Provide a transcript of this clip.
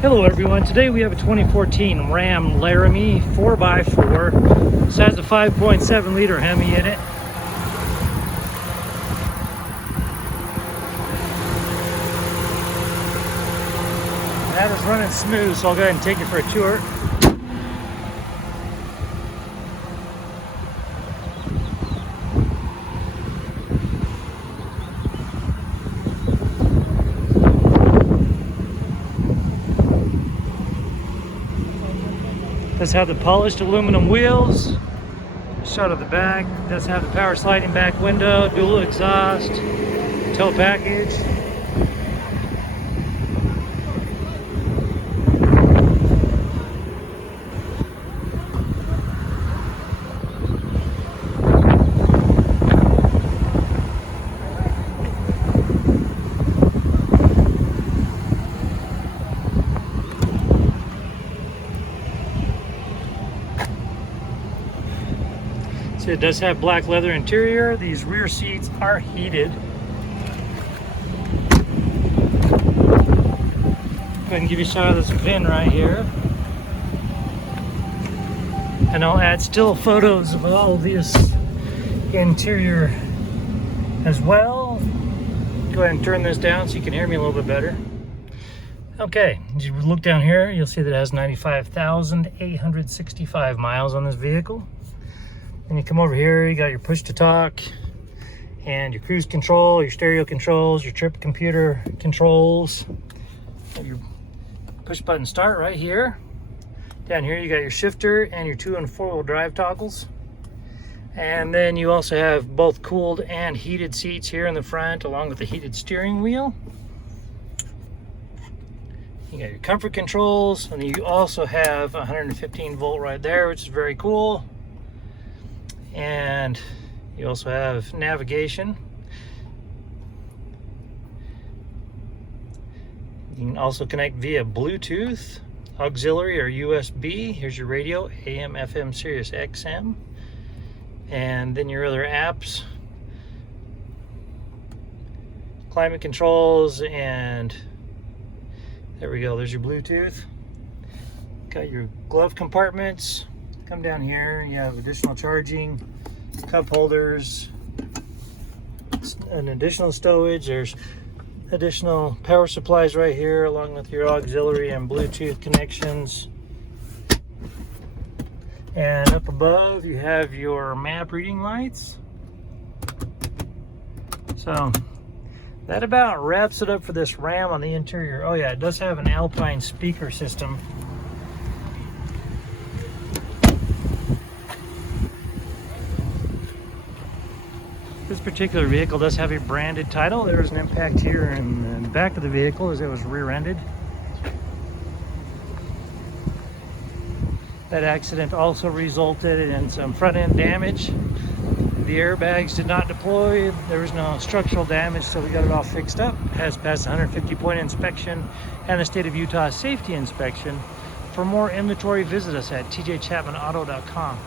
Hello everyone, today we have a 2014 Ram Laramie 4x4. This has a 5.7 liter Hemi in it. That is running smooth, so I'll go ahead and take it for a tour. Does have the polished aluminum wheels. Shot of the back. Does have the power sliding back window, dual exhaust, tow package. It does have black leather interior. These rear seats are heated. Go ahead and give you a shot of this VIN right here. And I'll add still photos of all of this interior as well. Go ahead and turn this down so you can hear me a little bit better. Okay, as you look down here, you'll see that it has 95,865 miles on this vehicle. And you come over here, you got your push to talk and your cruise control, your stereo controls, your trip computer controls, your push button start right here. Down here you got your shifter and your 2- and 4-wheel drive toggles. And then you also have both cooled and heated seats here in the front, along with the heated steering wheel. You got your comfort controls, and you also have 115 volt right there, which is very cool. And you also have navigation. You can also connect via Bluetooth, auxiliary, or USB. Here's your radio, AM, FM, Sirius XM. And then your other apps, climate controls, and there we go, there's your Bluetooth. Got your glove compartments. Come down here, you have additional charging, cup holders, an additional stowage. There's additional power supplies right here, along with your auxiliary and Bluetooth connections. And up above, you have your map reading lights. So that about wraps it up for this Ram on the interior. Oh yeah, it does have an Alpine speaker system. This particular vehicle does have a branded title. There was an impact here in the back of the vehicle as it was rear-ended. That accident also resulted in some front-end damage. The airbags did not deploy. There was no structural damage, so we got it all fixed up. It has passed a 150-point inspection and the state of Utah safety inspection. For more inventory, visit us at tjchapmanauto.com.